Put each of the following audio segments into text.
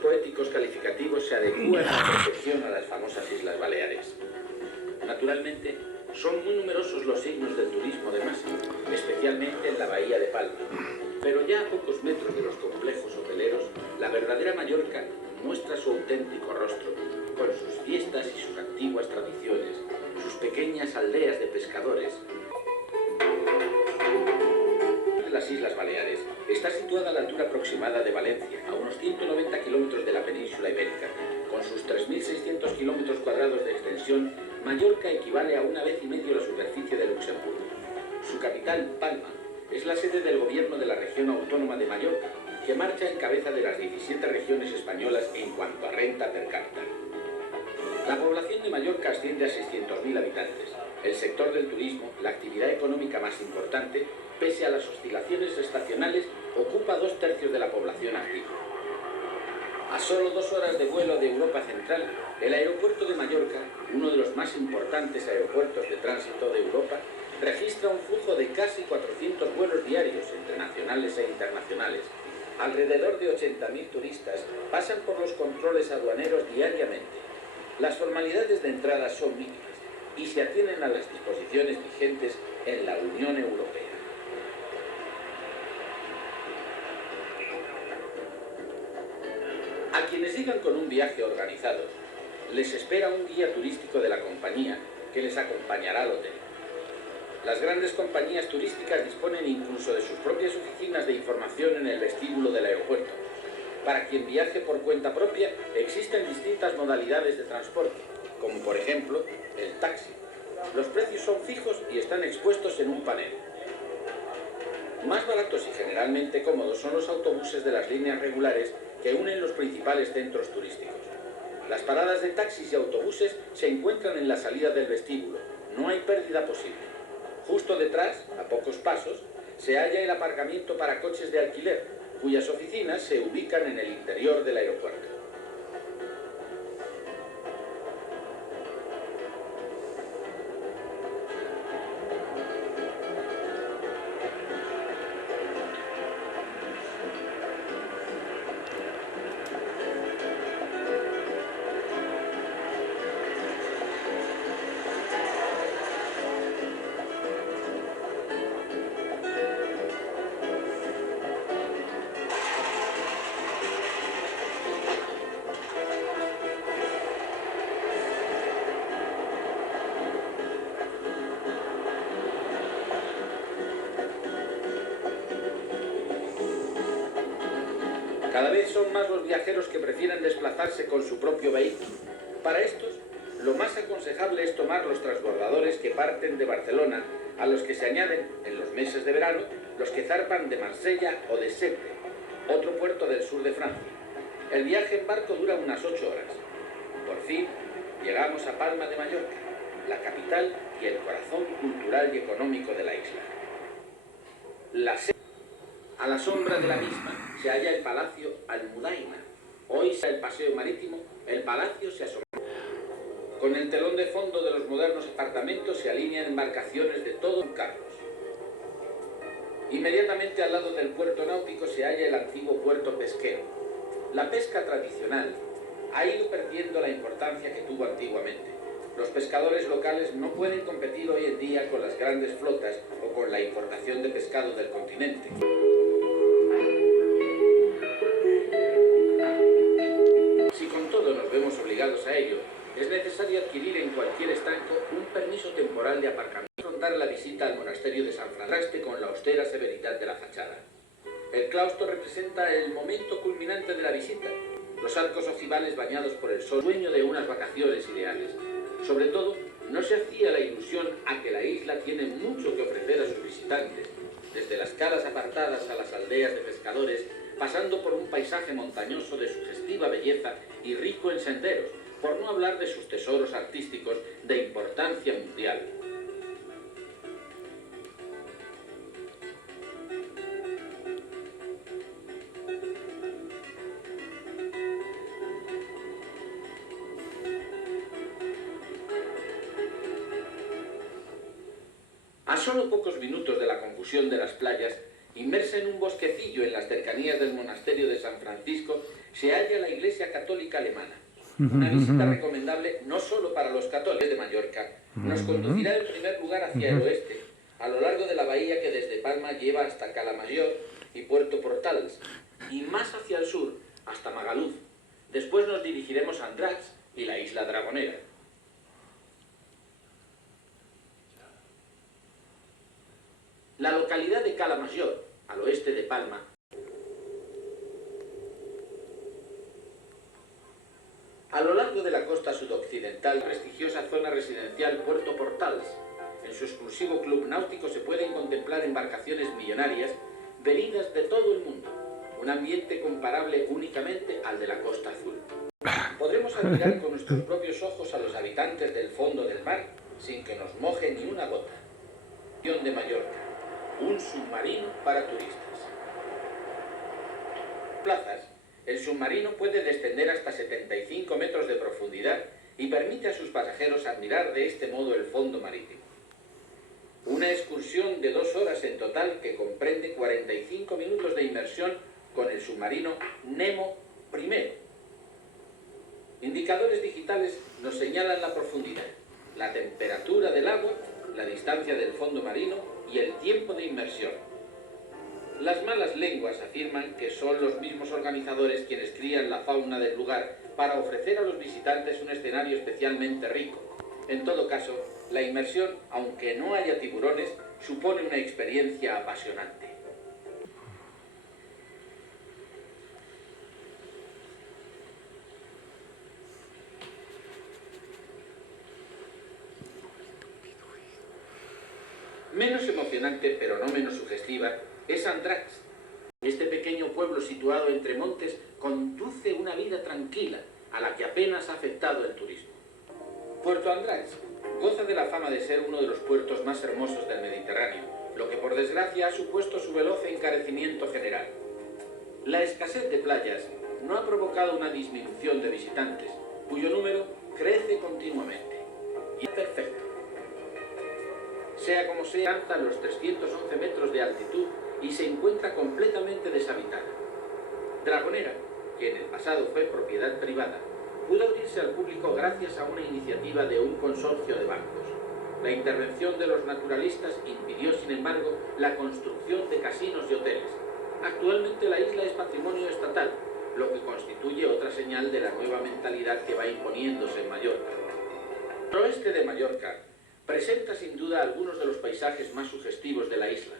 poéticos calificativos se adecúan a la perfección a las famosas Islas Baleares. Naturalmente, son muy numerosos los signos del turismo de masa, especialmente en la bahía de Palma. Pero ya a pocos metros de los complejos hoteleros, la verdadera Mallorca muestra su auténtico rostro, con sus fiestas y sus antiguas tradiciones, sus pequeñas aldeas de pescadores. Las Islas Baleares está situada a la altura aproximada de Valencia, a unos 190 kilómetros de la península ibérica. Con sus 3.600 kilómetros cuadrados de extensión, Mallorca equivale a 1,5 veces la superficie de Luxemburgo. Su capital, Palma, es la sede del gobierno de la región autónoma de Mallorca, que marcha en cabeza de las 17 regiones españolas en cuanto a renta per cápita. La población de Mallorca asciende a 600.000 habitantes. El sector del turismo, la actividad económica más importante, pese a las oscilaciones estacionales, ocupa 2/3 de la población activa. A solo 2 horas de vuelo de Europa Central, el aeropuerto de Mallorca, uno de los más importantes aeropuertos de tránsito de Europa, registra un flujo de casi 400 vuelos diarios entre nacionales e internacionales. Alrededor de 80.000 turistas pasan por los controles aduaneros diariamente. Las formalidades de entrada son mínimas y se atienen a las disposiciones vigentes en la Unión Europea. A quienes llegan con un viaje organizado, les espera un guía turístico de la compañía que les acompañará al hotel. Las grandes compañías turísticas disponen incluso de sus propias oficinas de información en el vestíbulo del aeropuerto. Para quien viaje por cuenta propia, existen distintas modalidades de transporte, como por ejemplo el taxi. Los precios son fijos y están expuestos en un panel. Más baratos y generalmente cómodos son los autobuses de las líneas regulares que unen los principales centros turísticos. Las paradas de taxis y autobuses se encuentran en la salida del vestíbulo. No hay pérdida posible. Justo detrás, a pocos pasos, se halla el aparcamiento para coches de alquiler, cuyas oficinas se ubican en el interior del aeropuerto. Cada vez son más los viajeros que prefieren desplazarse con su propio vehículo. Para estos, lo más aconsejable es tomar los transbordadores que parten de Barcelona, a los que se añaden, en los meses de verano, los que zarpan de Marsella o de Sète, otro puerto del sur de Francia. El viaje en barco dura unas 8 horas. Por fin, llegamos a Palma de Mallorca, la capital y el corazón cultural y económico de la isla. A la sombra de la misma se halla el Palacio Almudaina. Hoy, el paseo marítimo, el palacio se asoma. Con el telón de fondo de los modernos apartamentos se alinean embarcaciones de todo Carlos. Inmediatamente al lado del puerto náutico se halla el antiguo puerto pesquero. La pesca tradicional ha ido perdiendo la importancia que tuvo antiguamente. Los pescadores locales no pueden competir hoy en día con las grandes flotas o con la importación de pescado del continente. Si con todo nos vemos obligados a ello, es necesario adquirir en cualquier estanco un permiso temporal de aparcamiento y afrontar la visita al monasterio de San Francisco con la austera severidad de la fachada. El claustro representa el momento culminante de la visita. Los arcos ojivales bañados por el sol, sueño de unas vacaciones ideales. Sobre todo, no se hacía la ilusión a que la isla tiene mucho que ofrecer a sus visitantes, desde las calas apartadas a las aldeas de pescadores, pasando por un paisaje montañoso de sugestiva belleza y rico en senderos, por no hablar de sus tesoros artísticos de importancia mundial. A solo pocos minutos de la confusión de las playas, inmersa en un bosquecillo en las cercanías del monasterio de San Francisco, se halla la Iglesia Católica Alemana. Una visita recomendable no solo para los católicos de Mallorca, nos conducirá en primer lugar hacia el oeste, a lo largo de la bahía que desde Palma lleva hasta Cala Major y Puerto Portals, y más hacia el sur, hasta Magaluf. Después nos dirigiremos a Andratx y la isla Dragonera. La localidad de Cala Major, al oeste de Palma, a lo largo de la costa sudoccidental, la prestigiosa zona residencial Puerto Portals. En su exclusivo club náutico se pueden contemplar embarcaciones millonarias venidas de todo el mundo, un ambiente comparable únicamente al de la Costa Azul. Podremos admirar con nuestros propios ojos a los habitantes del fondo del mar sin que nos moje ni una gota. De Mallorca, un submarino para turistas. Plazas. El submarino puede descender hasta 75 metros de profundidad y permite a sus pasajeros admirar de este modo el fondo marítimo. Una excursión de 2 horas en total que comprende 45 minutos de inmersión con el submarino Nemo I. Indicadores digitales nos señalan la profundidad, la temperatura del agua, la distancia del fondo marino y el tiempo de inmersión. Las malas lenguas afirman que son los mismos organizadores quienes crían la fauna del lugar para ofrecer a los visitantes un escenario especialmente rico. En todo caso, la inmersión, aunque no haya tiburones, supone una experiencia apasionante. Menos emocionante, pero no menos sugestiva, es Andratx. Este pequeño pueblo situado entre montes conduce una vida tranquila, a la que apenas ha afectado el turismo. Puerto Andratx goza de la fama de ser uno de los puertos más hermosos del Mediterráneo, lo que por desgracia ha supuesto su veloz encarecimiento general. La escasez de playas no ha provocado una disminución de visitantes, cuyo número crece continuamente. Y es perfecto. Sea como sea, alcanza los 311 metros de altitud y se encuentra completamente deshabitada. Dragonera, que en el pasado fue propiedad privada, pudo abrirse al público gracias a una iniciativa de un consorcio de bancos. La intervención de los naturalistas impidió, sin embargo, la construcción de casinos y hoteles. Actualmente la isla es patrimonio estatal, lo que constituye otra señal de la nueva mentalidad que va imponiéndose en Mallorca. El oeste de Mallorca presenta sin duda algunos de los paisajes más sugestivos de la isla.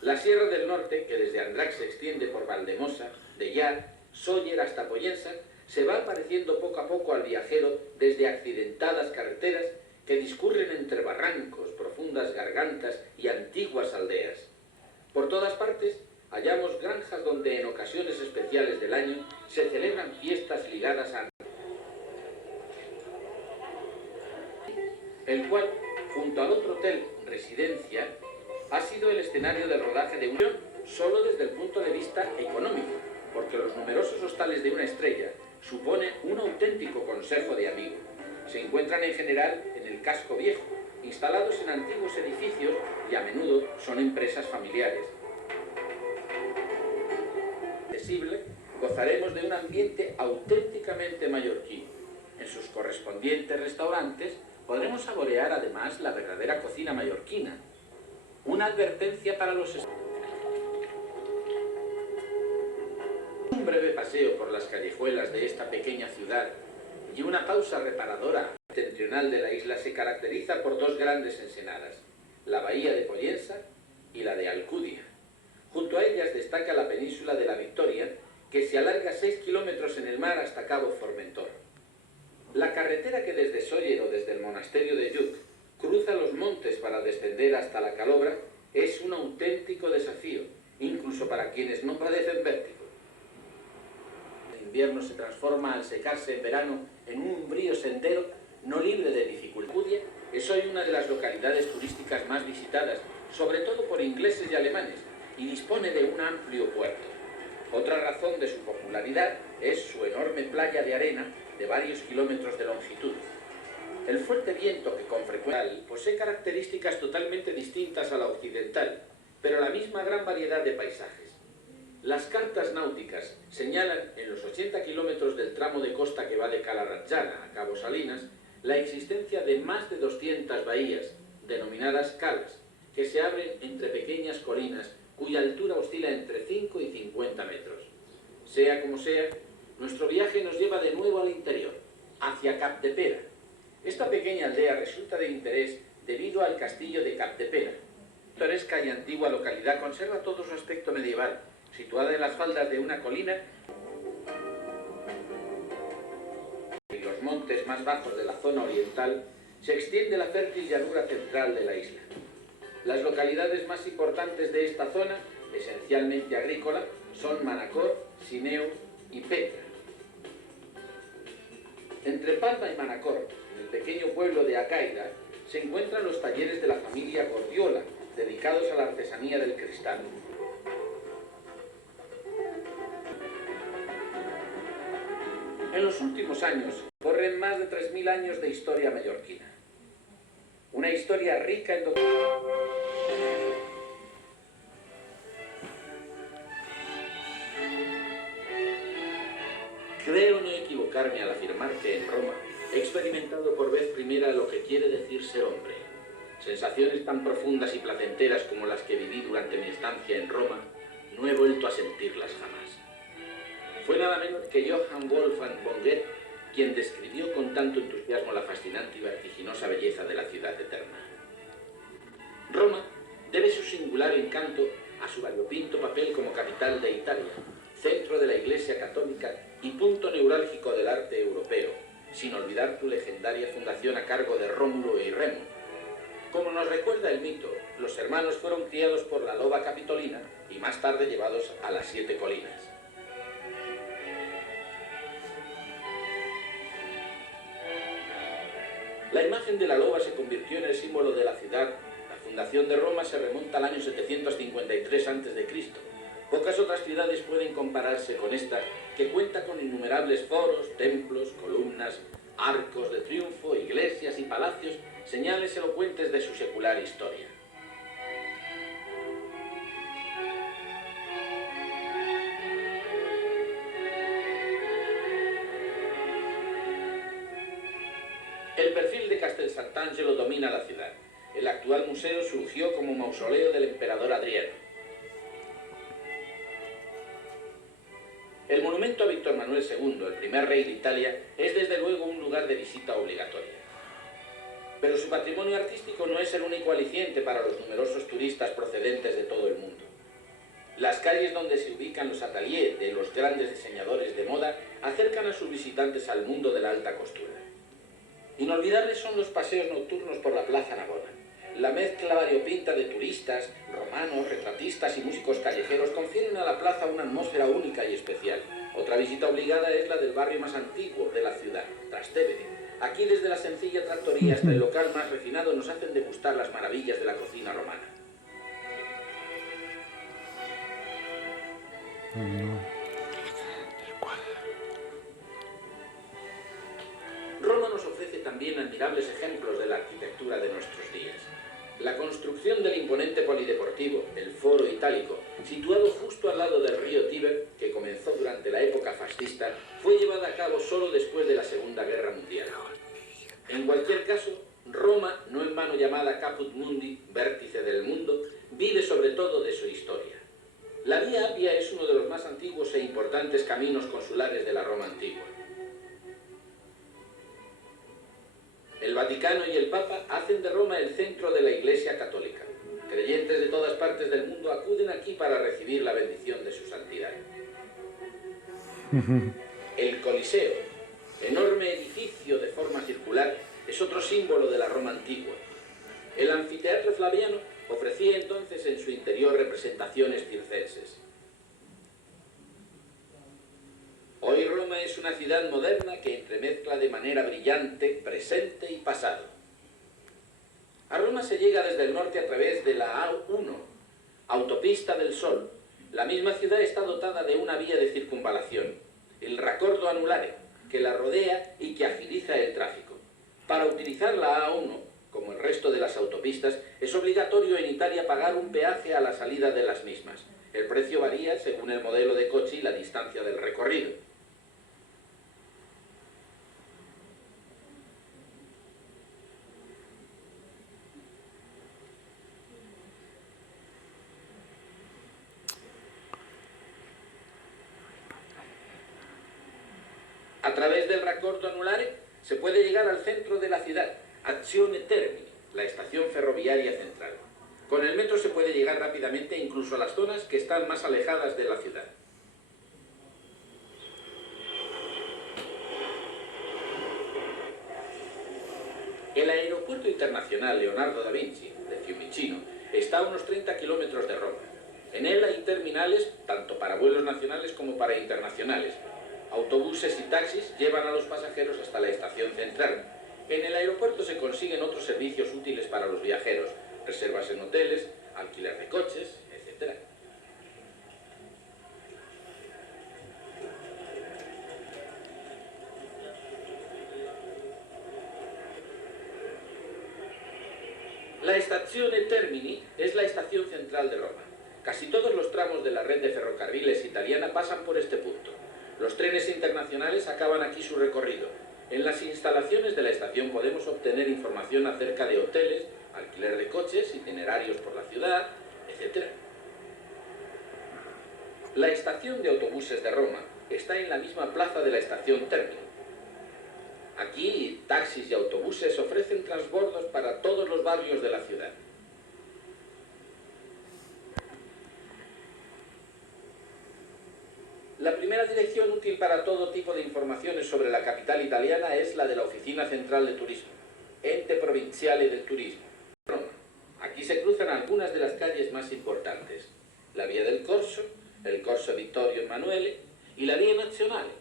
La Sierra del Norte, que desde Andratx se extiende por Valdemosa, Dellà, Sóller hasta Pollença, se va apareciendo poco a poco al viajero desde accidentadas carreteras que discurren entre barrancos, profundas gargantas y antiguas aldeas. Por todas partes hallamos granjas donde en ocasiones especiales del año se celebran fiestas ligadas a el cual, junto al otro hotel Residencia, ha sido el escenario del rodaje de Unión solo desde el punto de vista económico, porque los numerosos hostales de una estrella suponen un auténtico consejo de amigos. Se encuentran en general en el casco viejo, instalados en antiguos edificios y a menudo son empresas familiares. Gozaremos de un ambiente auténticamente mallorquín. En sus correspondientes restaurantes podremos saborear además la verdadera cocina mallorquina. Una advertencia para los un breve paseo por las callejuelas de esta pequeña ciudad y una pausa reparadora septentrional de la isla se caracteriza por 2 grandes ensenadas, la bahía de Pollença y la de Alcúdia. Junto a ellas destaca la península de la Victoria, que se alarga 6 kilómetros en el mar hasta Cabo Formentor. La carretera que desde Sóller o desde el monasterio de Lluc cruza los montes para descender hasta la Calobra es un auténtico desafío, incluso para quienes no padecen vértigo. El invierno se transforma al secarse en verano en un umbrío sendero no libre de dificultad. Alcúdia es hoy una de las localidades turísticas más visitadas, sobre todo por ingleses y alemanes, y dispone de un amplio puerto. Otra razón de su popularidad es su enorme playa de arena de varios kilómetros de longitud. El fuerte viento que con frecuencia posee características totalmente distintas a la occidental, pero la misma gran variedad de paisajes. Las cartas náuticas señalan en los 80 kilómetros del tramo de costa que va de Calarratjana a Cabo Salinas la existencia de más de 200 bahías, denominadas calas, que se abren entre pequeñas colinas cuya altura oscila entre 5 y 50 metros. Sea como sea, nuestro viaje nos lleva de nuevo al interior, hacia Capdepera. Esta pequeña aldea resulta de interés debido al castillo de Capdepera. La pintoresca y antigua localidad conserva todo su aspecto medieval, situada en las faldas de una colina y los montes más bajos de la zona oriental, se extiende la fértil llanura central de la isla. Las localidades más importantes de esta zona, esencialmente agrícola, son Manacor, Sineu y Petra. Entre Palma y Manacor, en el pequeño pueblo de Acaida, se encuentran los talleres de la familia Gordiola, dedicados a la artesanía del cristal. En los últimos años corren más de 3000 años de historia mallorquina. Una historia rica en Creo no equivocarme al afirmar que en Roma he experimentado por vez primera lo que quiere decir ser hombre. Sensaciones tan profundas y placenteras como las que viví durante mi estancia en Roma, no he vuelto a sentirlas jamás. Fue nada menos que Johann Wolfgang von Goethe quien describió con tanto entusiasmo la fascinante y vertiginosa belleza de la ciudad eterna. Roma debe su singular encanto a su variopinto papel como capital de Italia, centro de la Iglesia católica y punto neurálgico del arte europeo, sin olvidar su legendaria fundación a cargo de Rómulo y Remo. Como nos recuerda el mito, los hermanos fueron criados por la loba capitolina y más tarde llevados a las 7 colinas. La imagen de la loba se convirtió en el símbolo de la ciudad. La fundación de Roma se remonta al año 753 a.C. Pocas otras ciudades pueden compararse con esta, que cuenta con innumerables foros, templos, columnas, arcos de triunfo, iglesias y palacios, señales elocuentes de su secular historia. El perfil de Castel Sant'Angelo domina la ciudad. El actual museo surgió como mausoleo del emperador Adriano. El monumento a Víctor Manuel II, el primer rey de Italia, es desde luego un lugar de visita obligatoria. Pero su patrimonio artístico no es el único aliciente para los numerosos turistas procedentes de todo el mundo. Las calles donde se ubican los ateliers de los grandes diseñadores de moda acercan a sus visitantes al mundo de la alta costura. Inolvidables son los paseos nocturnos por la Plaza Navona. La mezcla variopinta de turistas, romanos, retratistas y músicos callejeros confieren a la plaza una atmósfera única y especial. Otra visita obligada es la del barrio más antiguo de la ciudad, Trastevere. Aquí desde la sencilla trattoria hasta el local más refinado nos hacen degustar las maravillas de la cocina romana. Roma nos ofrece también admirables ejemplos de la arquitectura de nuestros días. La construcción del imponente polideportivo, el Foro Itálico, situado justo al lado del río Tíber, que comenzó durante la época fascista, fue llevada a cabo solo después de la Segunda Guerra Mundial. En cualquier caso, Roma, no en vano llamada Caput Mundi, vértice del mundo, vive sobre todo de su historia. La Vía Appia es uno de los más antiguos e importantes caminos consulares de la Roma antigua. El Vaticano y el Papa hacen de Roma el centro de la Iglesia católica. Creyentes de todas partes del mundo acuden aquí para recibir la bendición de su santidad. El Coliseo, enorme edificio de forma circular, es otro símbolo de la Roma antigua. El anfiteatro Flaviano ofrecía entonces en su interior representaciones circenses. Hoy Roma es una ciudad moderna que entremezcla de manera brillante presente y pasado. A Roma se llega desde el norte a través de la A1, Autopista del Sol. La misma ciudad está dotada de una vía de circunvalación, el Raccordo Anulare, que la rodea y que agiliza el tráfico. Para utilizar la A1, como el resto de las autopistas, es obligatorio en Italia pagar un peaje a la salida de las mismas. El precio varía según el modelo de coche y la distancia del recorrido. A través del raccordo anulare se puede llegar al centro de la ciudad, Azione Termini, la estación ferroviaria central. Con el metro se puede llegar rápidamente incluso a las zonas que están más alejadas de la ciudad. El Aeropuerto Internacional Leonardo da Vinci, de Fiumicino, está a unos 30 kilómetros de Roma. En él hay terminales tanto para vuelos nacionales como para internacionales. Autobuses y taxis llevan a los pasajeros hasta la estación central. En el aeropuerto se consiguen otros servicios útiles para los viajeros, reservas en hoteles, alquiler de coches, etc. La Stazione Termini es la estación central de Roma. Casi todos los tramos de la red de ferrocarriles italiana pasan por este punto. Los trenes internacionales acaban aquí su recorrido. En las instalaciones de la estación podemos obtener información acerca de hoteles, alquiler de coches, itinerarios por la ciudad, etc. La estación de autobuses de Roma está en la misma plaza de la estación Termini. Aquí, taxis y autobuses ofrecen transbordos para todos los barrios de la ciudad. La primera dirección útil para todo tipo de informaciones sobre la capital italiana es la de la Oficina Central de Turismo, Ente Provinciale del Turismo, Roma. Aquí se cruzan algunas de las calles más importantes: la Vía del Corso, el Corso Vittorio Emanuele y la Vía Nazionale,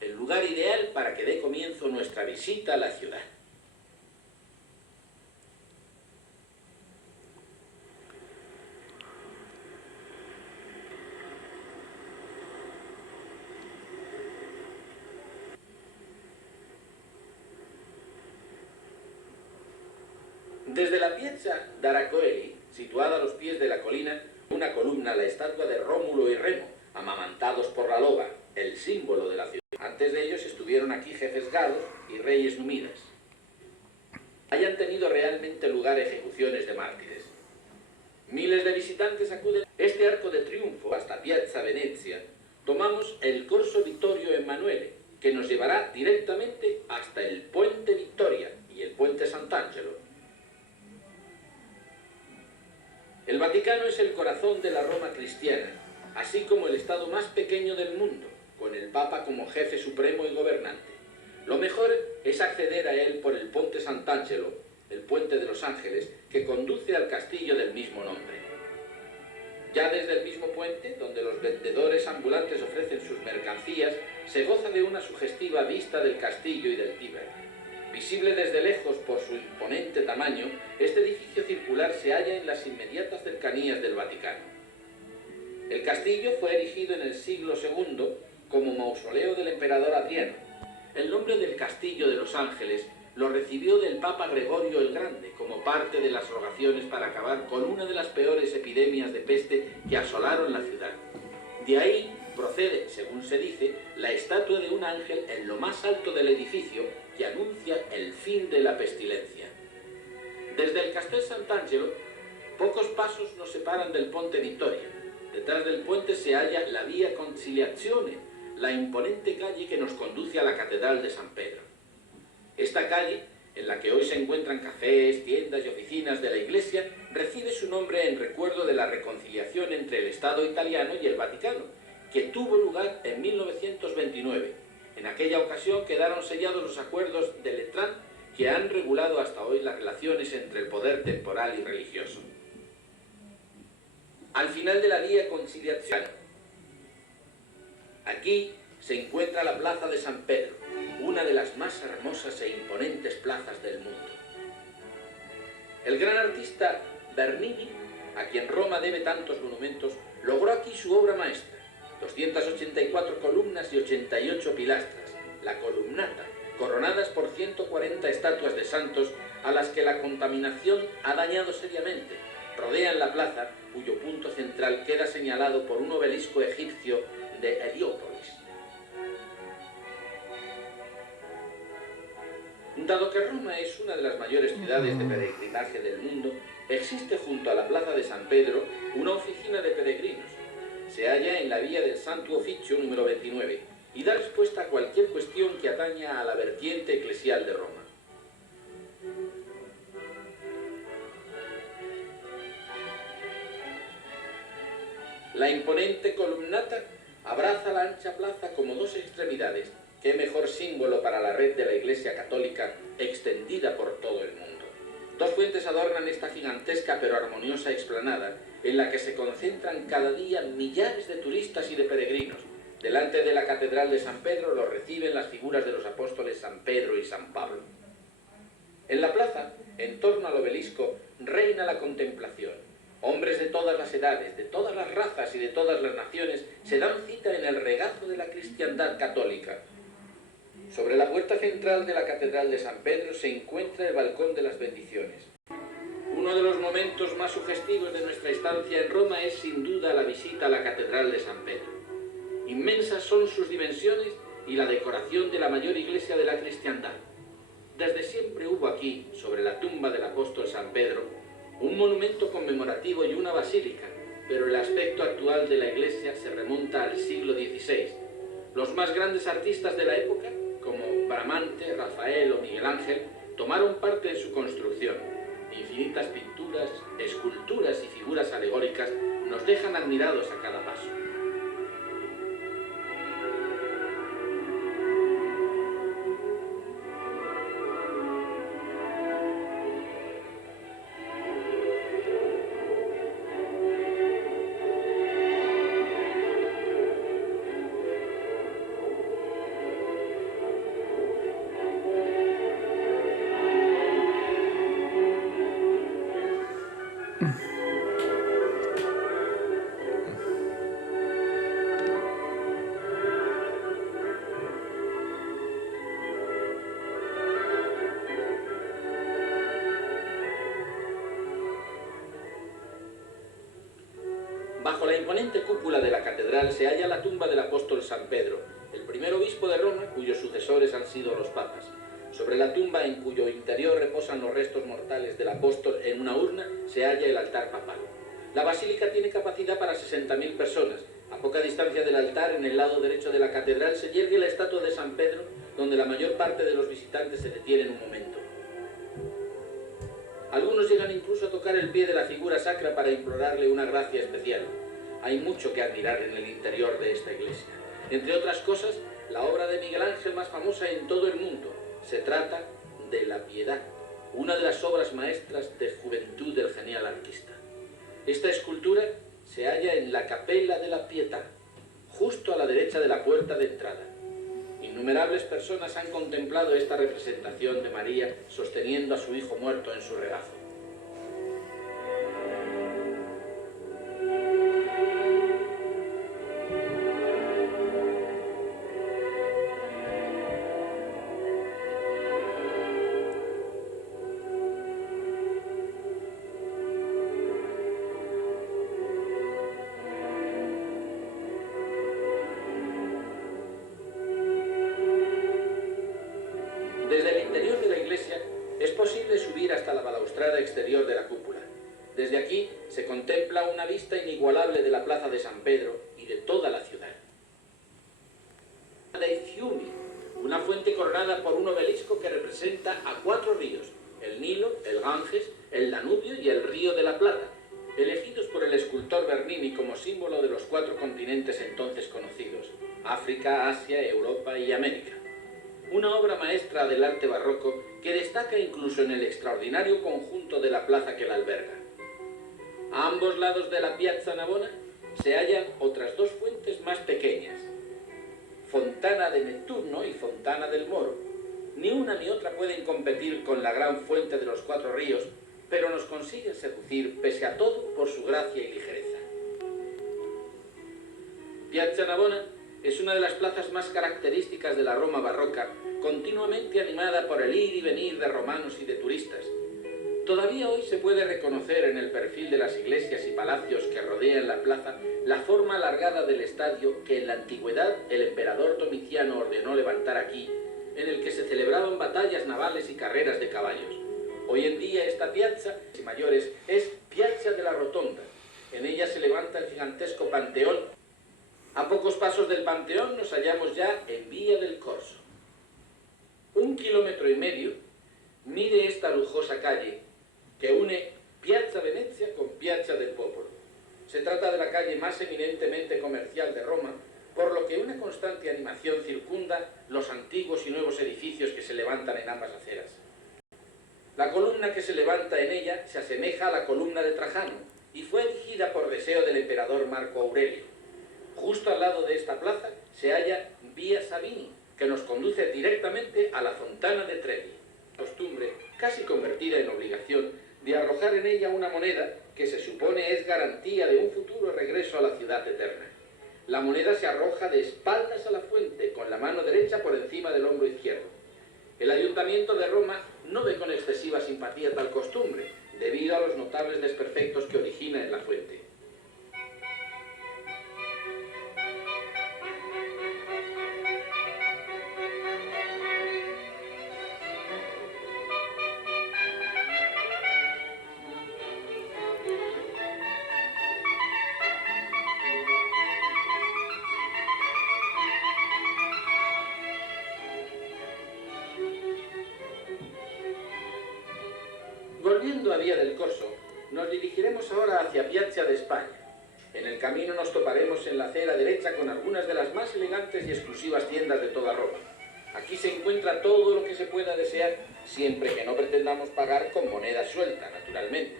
el lugar ideal para que dé comienzo nuestra visita a la ciudad. Desde la Piazza d'Aracoeli, situada a los pies de la colina, una columna la estatua de Rómulo y Remo, amamantados por la loba, el símbolo de la ciudad. Antes de ellos estuvieron aquí jefes galos y reyes númidas. Hayan tenido realmente lugar ejecuciones de mártires. Miles de visitantes acuden a este arco de triunfo hasta Piazza Venezia. Tomamos el Corso Vittorio Emanuele, que nos llevará directamente hasta el Puente Vittoria y el Puente Sant'Angelo. El Vaticano es el corazón de la Roma cristiana, así como el estado más pequeño del mundo, con el Papa como jefe supremo y gobernante. Lo mejor es acceder a él por el Ponte Sant'Angelo, el Puente de los Ángeles, que conduce al castillo del mismo nombre. Ya desde el mismo puente, donde los vendedores ambulantes ofrecen sus mercancías, se goza de una sugestiva vista del castillo y del Tíber. Visible desde lejos por su imponente tamaño, este edificio circular se halla en las inmediatas cercanías del Vaticano. El castillo fue erigido en el siglo II como mausoleo del emperador Adriano. El nombre del Castillo de los Ángeles lo recibió del Papa Gregorio el Grande como parte de las rogaciones para acabar con una de las peores epidemias de peste que asolaron la ciudad. De ahí procede, según se dice, la estatua de un ángel en lo más alto del edificio que anuncia el fin de la pestilencia. Desde el Castel Sant'Angelo, pocos pasos nos separan del Ponte Vittoria. Detrás del puente se halla la Via Conciliazione, la imponente calle que nos conduce a la Catedral de San Pedro. Esta calle, en la que hoy se encuentran cafés, tiendas y oficinas de la Iglesia, recibe su nombre en recuerdo de la reconciliación entre el Estado italiano y el Vaticano, que tuvo lugar en 1929. En aquella ocasión quedaron sellados los acuerdos de Letrán que han regulado hasta hoy las relaciones entre el poder temporal y religioso. Al final de la Vía Conciliazione, aquí se encuentra la Plaza de San Pedro, una de las más hermosas e imponentes plazas del mundo. El gran artista Bernini, a quien Roma debe tantos monumentos, logró aquí su obra maestra: 284 columnas y 88 pilastras, la columnata, coronadas por 140 estatuas de santos a las que la contaminación ha dañado seriamente. Rodean la plaza, cuyo punto central queda señalado por un obelisco egipcio de Heliópolis. Dado que Roma es una de las mayores ciudades de peregrinaje del mundo, existe junto a la plaza de San Pedro una oficina de peregrinos. Se halla en la vía del Santo Oficio número 29 y da respuesta a cualquier cuestión que ataña a la vertiente eclesial de Roma. La imponente columnata abraza la ancha plaza como dos extremidades. Qué mejor símbolo para la red de la Iglesia Católica extendida por todo el mundo. Dos fuentes adornan esta gigantesca pero armoniosa explanada, en la que se concentran cada día millares de turistas y de peregrinos. Delante de la Catedral de San Pedro los reciben las figuras de los apóstoles San Pedro y San Pablo. En la plaza, en torno al obelisco, reina la contemplación. Hombres de todas las edades, de todas las razas y de todas las naciones se dan cita en el regazo de la cristiandad católica. Sobre la puerta central de la Catedral de San Pedro se encuentra el Balcón de las Bendiciones. Uno de los momentos más sugestivos de nuestra estancia en Roma es sin duda la visita a la Catedral de San Pedro. Inmensas son sus dimensiones y la decoración de la mayor iglesia de la cristiandad. Desde siempre hubo aquí, sobre la tumba del apóstol San Pedro, un monumento conmemorativo y una basílica, pero el aspecto actual de la iglesia se remonta al siglo XVI. Los más grandes artistas de la época, como Bramante, Rafael o Miguel Ángel, tomaron parte en su construcción. Infinitas pinturas, esculturas y figuras alegóricas nos dejan admirados a cada paso. Bajo la imponente cúpula de la catedral se halla la tumba del apóstol San Pedro, el primer obispo de Roma cuyos sucesores han sido los papas. Sobre la tumba, en cuyo interior reposan los restos mortales del apóstol en una urna, se halla el altar papal. La basílica tiene capacidad para 60.000 personas. A poca distancia del altar, en el lado derecho de la catedral, se yergue la estatua de San Pedro, donde la mayor parte de los visitantes se detienen un momento. Algunos llegan incluso a tocar el pie de la figura sacra para implorarle una gracia especial. Hay mucho que admirar en el interior de esta iglesia. Entre otras cosas, la obra de Miguel Ángel más famosa en todo el mundo. Se trata de La Piedad, una de las obras maestras de juventud del genial artista. Esta escultura se halla en la Capella de la Pietà, justo a la derecha de la puerta de entrada. Innumerables personas han contemplado esta representación de María sosteniendo a su hijo muerto en su regazo. Desde el interior de la iglesia es posible subir hasta la balaustrada exterior de la cúpula. Desde aquí se contempla una vista inigualable de la plaza de San Pedro y de toda la ciudad. Dei Fiumi, una fuente coronada por un obelisco que representa a 4 ríos, el Nilo, el Ganges, el Danubio y el Río de la Plata, elegidos por el escultor Bernini como símbolo de los 4 continentes entonces conocidos, África, Asia, Europa y América. Una obra maestra del arte barroco que destaca incluso en el extraordinario conjunto de la plaza que la alberga. A ambos lados de la Piazza Navona se hallan otras 2 fuentes más pequeñas, Fontana de Nettuno y Fontana del Moro. Ni una ni otra pueden competir con la gran fuente de los 4 ríos, pero nos consiguen seducir pese a todo por su gracia y ligereza. Piazza Navona es una de las plazas más características de la Roma barroca, continuamente animada por el ir y venir de romanos y de turistas. Todavía hoy se puede reconocer en el perfil de las iglesias y palacios que rodean la plaza la forma alargada del estadio que en la antigüedad el emperador Domiciano ordenó levantar aquí, en el que se celebraban batallas navales y carreras de caballos. Hoy en día esta piazza, y mayores, es Piazza de la Rotonda. En ella se levanta el gigantesco Panteón. A pocos pasos del Panteón nos hallamos ya en Vía del Corso. 1,5 kilómetros mide esta lujosa calle que une Piazza Venezia con Piazza del Popolo. Se trata de la calle más eminentemente comercial de Roma, por lo que una constante animación circunda los antiguos y nuevos edificios que se levantan en ambas aceras. La columna que se levanta en ella se asemeja a la columna de Trajano y fue erigida por deseo del emperador Marco Aurelio. Justo al lado de esta plaza se halla Vía Sabini, que nos conduce directamente a la Fontana de Trevi. Costumbre, casi convertida en obligación, de arrojar en ella una moneda que se supone es garantía de un futuro regreso a la ciudad eterna. La moneda se arroja de espaldas a la fuente, con la mano derecha por encima del hombro izquierdo. El Ayuntamiento de Roma no ve con excesiva simpatía tal costumbre, debido a los notables desperfectos que origina en la fuente. Volviendo a Vía del Corso, nos dirigiremos ahora hacia Piazza de España. En el camino nos toparemos en la acera derecha con algunas de las más elegantes y exclusivas tiendas de toda Roma. Aquí se encuentra todo lo que se pueda desear, siempre que no pretendamos pagar con moneda suelta, naturalmente.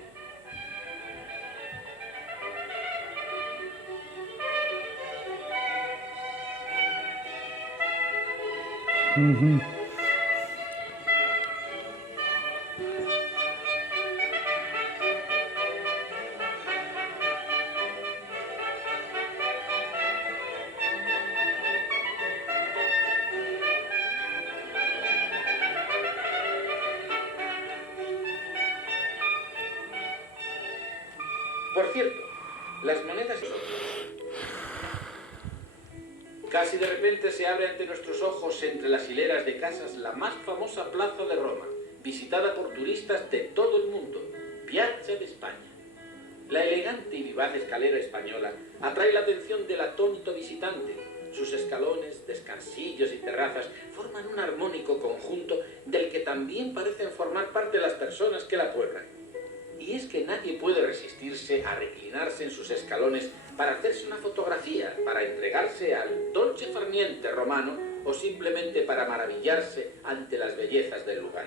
Por cierto, las monedas... Casi de repente se abre ante nuestros ojos, entre las hileras de casas, la más famosa plaza de Roma, visitada por turistas de todo el mundo, Piazza de España. La elegante y vivaz escalera española atrae la atención del atónito visitante. Sus escalones, descansillos y terrazas forman un armónico conjunto del que también parecen formar parte las personas que la pueblan. Y es que nadie puede resistirse a reclinarse en sus escalones para hacerse una fotografía, para entregarse al dolce far niente romano o simplemente para maravillarse ante las bellezas del lugar.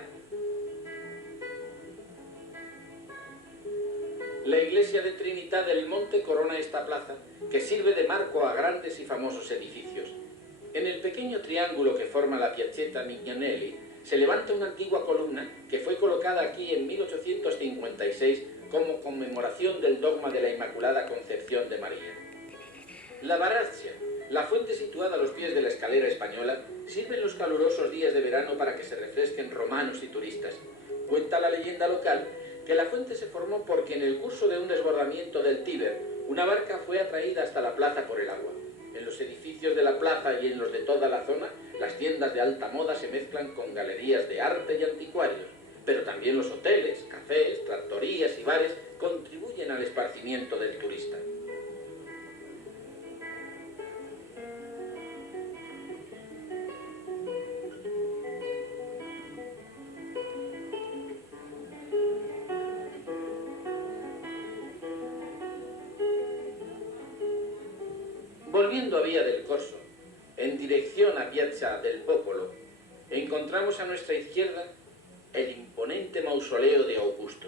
La iglesia de Trinità del Monte corona esta plaza, que sirve de marco a grandes y famosos edificios. En el pequeño triángulo que forma la Piazzetta Mignonelli se levanta una antigua columna que fue colocada aquí en 1856 como conmemoración del dogma de la Inmaculada Concepción de María. La Barazia, la fuente situada a los pies de la escalera española, sirve en los calurosos días de verano para que se refresquen romanos y turistas. Cuenta la leyenda local que la fuente se formó porque en el curso de un desbordamiento del Tíber, una barca fue atraída hasta la plaza por el agua. En los edificios de la plaza y en los de toda la zona, las tiendas de alta moda se mezclan con galerías de arte y anticuarios, pero también los hoteles, cafés, trattorías y bares contribuyen al esparcimiento del turista. Volviendo a Vía del Corso, en dirección a Piazza del Popolo, encontramos a nuestra izquierda el imponente mausoleo de Augusto.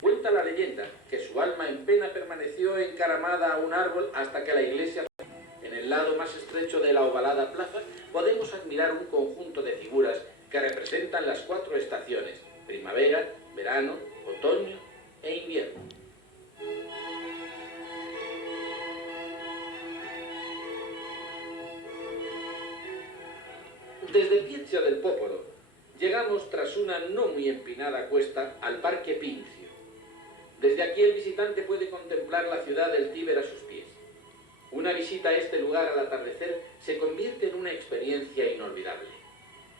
Cuenta la leyenda que su alma en pena permaneció encaramada a un árbol hasta que la iglesia... En el lado más estrecho de la ovalada plaza podemos admirar un conjunto de figuras que representan las 4 estaciones: primavera, verano, otoño e invierno. Desde Piazza del Popolo Llegamos tras una no muy empinada cuesta al Parque Pincio. Desde aquí el visitante puede contemplar la ciudad del Tíber a sus pies. Una visita a este lugar al atardecer se convierte en una experiencia inolvidable.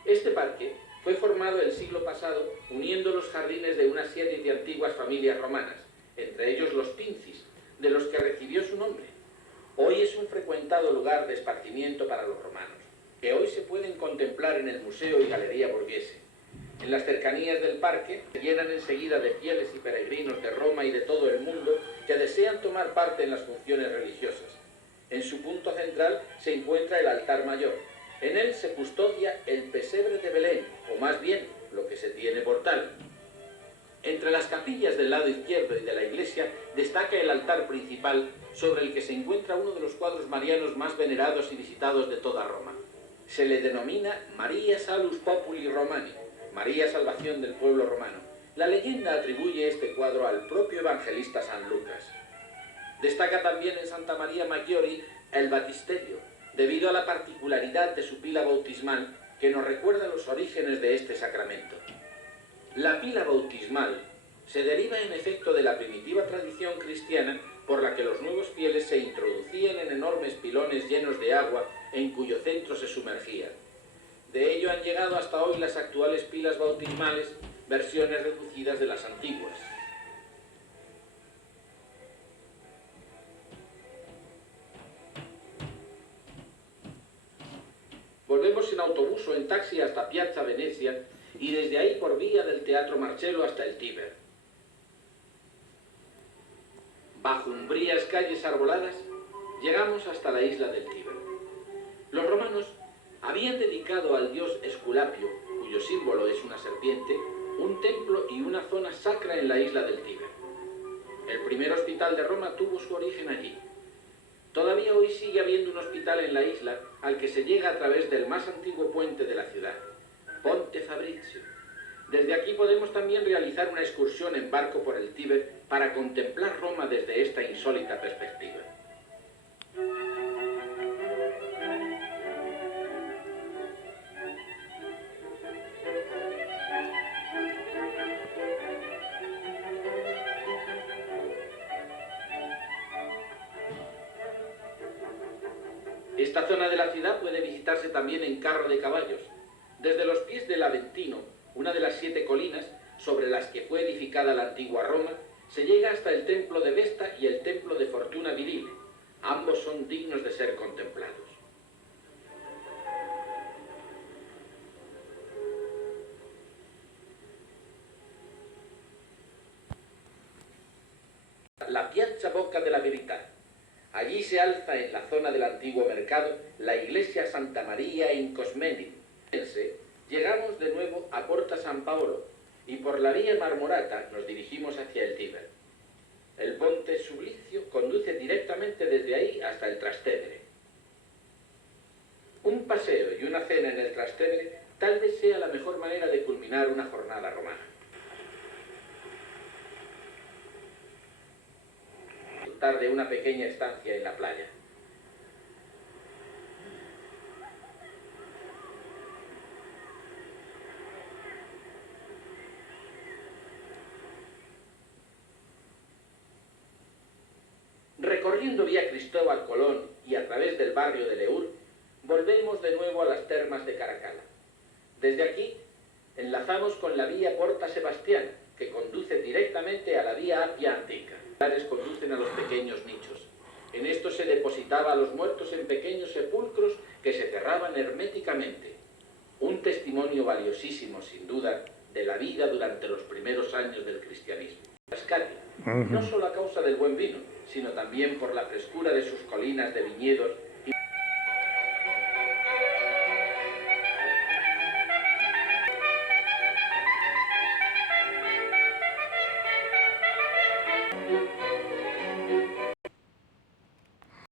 Este parque fue formado el siglo pasado uniendo los jardines de una serie de antiguas familias romanas, entre ellos los Pincis, de los que recibió su nombre. Hoy es un frecuentado lugar de esparcimiento para los romanos, que hoy se pueden contemplar en el Museo y Galería Borghese. En las cercanías del parque se llenan enseguida de fieles y peregrinos de Roma y de todo el mundo que desean tomar parte en las funciones religiosas. En su punto central se encuentra el altar mayor. En él se custodia el pesebre de Belén, o más bien, lo que se tiene por tal. Entre las capillas del lado izquierdo y de la iglesia destaca el altar principal, sobre el que se encuentra uno de los cuadros marianos más venerados y visitados de toda Roma. Se le denomina Maria Salus Populi Romani, María Salvación del pueblo romano. La leyenda atribuye este cuadro al propio evangelista San Lucas. Destaca también en Santa María Maggiore el batisterio, debido a la particularidad de su pila bautismal que nos recuerda los orígenes de este sacramento. La pila bautismal se deriva en efecto de la primitiva tradición cristiana por la que los nuevos fieles se introducían en enormes pilones llenos de agua en cuyo centro se sumergían. De ello han llegado hasta hoy las actuales pilas bautismales, versiones reducidas de las antiguas. Volvemos en autobús o en taxi hasta Piazza Venezia y desde ahí por vía del Teatro Marcello hasta el Tíber. Bajo umbrías calles arboladas, llegamos hasta la isla del Tíber. Los romanos habían dedicado al dios Esculapio, cuyo símbolo es una serpiente, un templo y una zona sacra en la isla del Tíber. El primer hospital de Roma tuvo su origen allí. Todavía hoy sigue habiendo un hospital en la isla al que se llega a través del más antiguo puente de la ciudad, Ponte Fabrizio. Desde aquí podemos también realizar una excursión en barco por el Tíber para contemplar Roma desde esta insólita perspectiva. Esta zona de la ciudad puede visitarse también en carro de caballos. Desde los pies del Aventino, una de las 7 colinas sobre las que fue edificada la antigua Roma, se llega hasta el templo de Vesta y el templo de Fortuna Virile. Ambos son dignos de ser contemplados. La Piazza Bocca della Verità. Allí se alza en la zona del antiguo mercado la iglesia Santa María in Cosmedin. Llegamos de nuevo a Porta San Paolo y por la vía Marmorata nos dirigimos hacia el Tíber. El Ponte Sublicio conduce directamente desde ahí hasta el Trastevere. Un paseo y una cena en el Trastevere tal vez sea la mejor manera de culminar una jornada romana. Disfrutar de una pequeña estancia en la playa. Recorriendo vía Cristóbal Colón y a través del barrio de Leur, volvemos de nuevo a las termas de Caracalla. Desde aquí, enlazamos con la vía Porta Sebastián, que conduce directamente a la vía Appia Antica. Los conducen a los pequeños nichos. En estos se depositaba a los muertos en pequeños sepulcros que se cerraban herméticamente. Un testimonio valiosísimo, sin duda, de la vida durante los primeros años del cristianismo. Ascatia, no solo a causa del buen vino, sino también por la frescura de sus colinas de viñedos